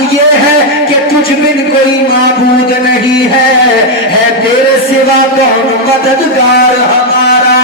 حق یہ ہے کہ تجھ بن کوئی معبود نہیں ہے تیرے سوا کون مددگار ہمارا.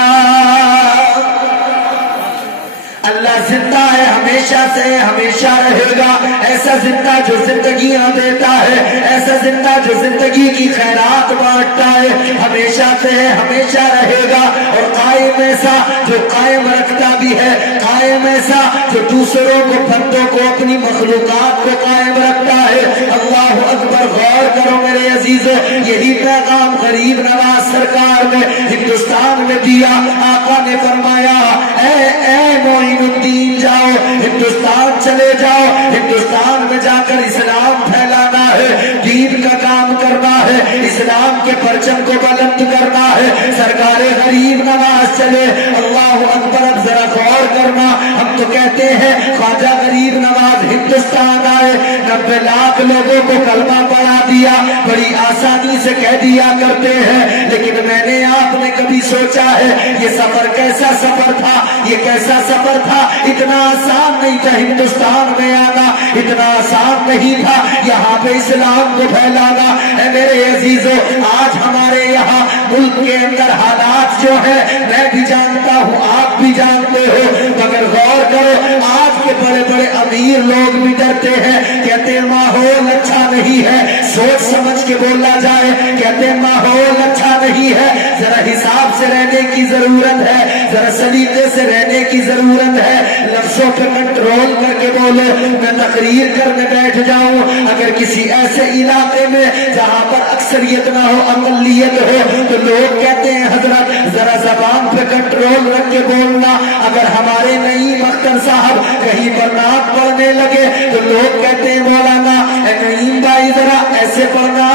اللہ زندہ ہے، ہمیشہ سے ہمیشہ رہے گا. ایسا زندہ جو زندگیاں دیتا ہے، ایسا زندہ جو زندگی کی خیرات بانٹتا ہے، ہمیشہ سے ہمیشہ رہے گا. اور قائم ایسا جو قائم رکھتا بھی ہے، قائم ایسا جو دوسروں کو، بندوں کو، اپنی مخلوقات کو قائم رکھتا ہے. اللہ اکبر. غور کرو میرے عزیزو، یہی پیغام غریب نواز سرکار نے ہندوستان میں دیا. آقا نے فرمایا اے معین الدین جاؤ، ہندوستان چلے جاؤ، ہندوستان میں جا کر اسلام پھیلانا ہے، دین کا کام کرنا ہے، اسلام کے پرچم کو بلند کرنا ہے. سرکار غریب نواز چلے. اللہ اکبر. اب ذرا غور کرنا، ہم تو کہتے ہیں خواجہ غریب نواز ہندوستان آئے، 90 لاکھ لوگوں کو کلمہ پڑھا دیا، بڑی آسانی سے کہہ دیا کرتے ہیں. لیکن میں نے آپ نے کبھی سوچا ہے یہ سفر کیسا سفر تھا؟ یہ کیسا سفر تھا؟ اتنا آسان نہیں تھا ہندوستان میں آنا، اتنا آسان نہیں تھا یہاں پہ اسلام کو پھیلانا. اے میرے عزیزو، آج ہمارے یہاں ملک کے اندر حالات جو ہے میں بھی جانتا ہوں، آپ بھی جانتے ہو، مگر غور کرو آج کے بڑے بڑے امیر لوگ بھی ڈرتے ہیں، کہتے ہیں ماحول اچھا نہیں ہے. سوچ سمجھ کے بولا جائے، کہتے ہیں ماحول اچھا نہیں ہے، ذرا حساب سے رہنے کی ضرورت ہے، ذرا سلیقے سے رہنے کی ضرورت ہے. لفظوں پہ کنٹرول کر کے بولو. میں تقریر کرنے بیٹھ جاؤں، اگر کسی ایسے علاقے میں جہاں پر اکثریت نہ ہو، اقلیت ہو، تو لوگ کہتے ہیں حضرت ذرا زبان پہ کنٹرول رکھ کے بولنا. اگر ہمارے نعیم اختر صاحب کہیں پر نعت پڑھنے لگے تو لوگ کہتے ہیں مولانا اے نعیم بھائی ذرا ایسے پڑھنا،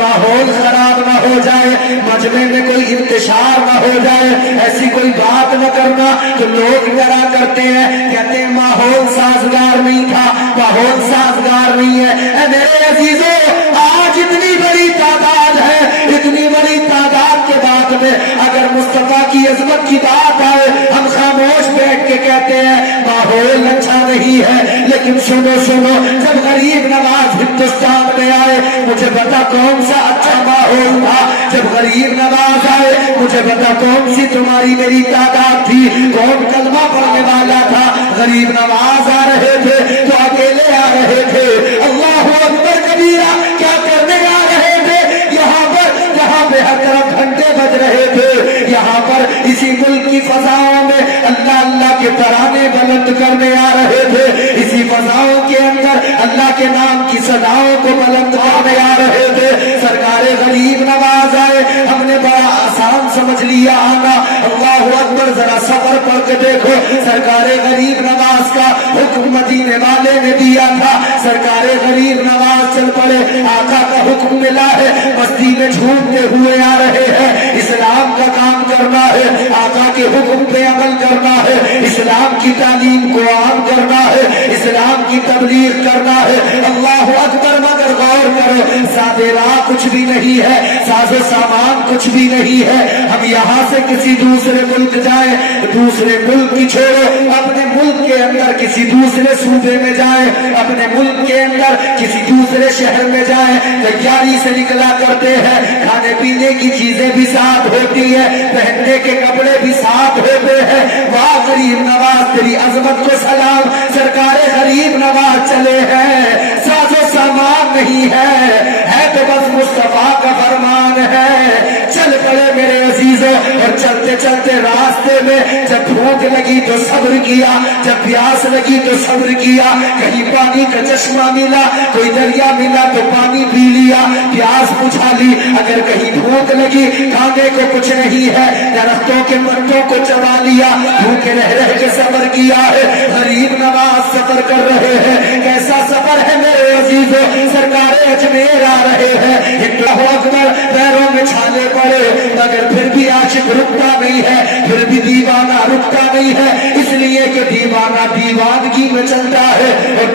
ماحول خراب نہ ہو جائے، مجمع میں کوئی انتشار نہ ہو جائے، ایسی کوئی بات نہ کرنا. تو لوگ ڈرا کرتے ہیں، کہتے ہیں ماحول سازگار نہیں تھا، ماحول سازگار نہیں ہے. اے میرے عزیزو، آج اتنی بڑی تعداد ہے، اتنی بڑی تعداد کے بعد میں اگر مصطفیٰ کی عظمت کی بات آئے، ہم خاموش بیٹھ کے کہتے ہیں ماحول اچھا نہیں ہے. لیکن سنو سنو، جب غریب نواز ہندوستان میں آئے، مجھے بتا کون سا اچھا ماحول تھا. جب غریب نواز آئے، مجھے بتا کون سی تمہاری میری تعداد تھی، کون کلمہ پڑھنے والا تھا. غریب نواز آ رہے تھے تو اکیلے آ رہے تھے. اللہ اکبر کبیرہ. کیا کرنے آ رہے تھے یہاں پر؟ جہاں پہ ہر طرف گھنٹے بج رہے تھے، یہاں پر اسی ملک کی فضاؤں میں اللہ اللہ کے ترانے بلند کرنے آ رہے تھے، اسی فضاؤں کے اندر اللہ کے نام کی صداؤں کو بلند کرنے آ رہے تھے. سرکار غریب نواز آئے، ہم نے بڑا آسان سمجھ لیا آنا. اللہ اکبر. ذرا سفر پڑھ کے دیکھو، سرکار غریب نواز کا حکم مدینے والے نے دیا تھا. سرکار غریب نواز چل پڑے، آقا کا حکم ملا ہے، مستی میں جھومتے ہوئے آ رہے ہیں. اسلام کا کام کرنا ہے، آقا کے حکم پہ عمل کرنا ہے، اسلام کی تعلیم کو عام کرنا ہے، اسلام کی تبلیغ کرنا ہے. اللہ اکبر. مگر غور کرو، سادے راہ کچھ بھی نہیں ہے، ساز و سامان کچھ بھی نہیں ہے. ہم یہاں سے کسی دوسرے ملک جائیں، دوسرے ملک کی چھوڑو، اپنے ملک کے اندر کسی دوسرے صوبے میں جائیں، اپنے ملک کے اندر کسی دوسرے شہر میں جائیں، تیاری سے نکلا کرتے ہیں، کھانے پینے کی چیزیں بھی ساتھ ہوتی ہے، پہننے کے کپڑے بھی ساتھ ہوتے ہیں. واہ غریب نواز تیری عظمت کو سلام. سرکار غریب نواز چلے ہیں، ساز و سامان نہیں ہے تو بس مصطفیٰ کا فرمان ہے. چل پڑے میرے عزیزوں، اور چلتے چلتے راستے میں جب بھوک لگی تو صبر کیا، جب پیاس لگی تو صبر کیا. کہیں پانی کا چشمہ ملا، کوئی دریا ملا تو پانی پی لیا، پیاس بجھا لی. اگر کہیں بھوک لگی، کھانے کو کچھ نہیں ہے، درختوں کے پتوں کو چبا لیا، بھوکے رہ رہ کے صبر کیا ہے. غریب نواز سفر کر رہے ہیں. کیسا سفر ہے میرے عزیزوں؟ سرکار اجمیر آ رہے ہیں. اللہ اکبر. پیروں میں چھالے پڑے، مگر پھر بھی عاشق رکتا نہیں ہے، پھر بھی دیوانہ رکتا نہیں ہے. اس لیے کہ دیوانہ دیوانگی میں چلتا ہے، اور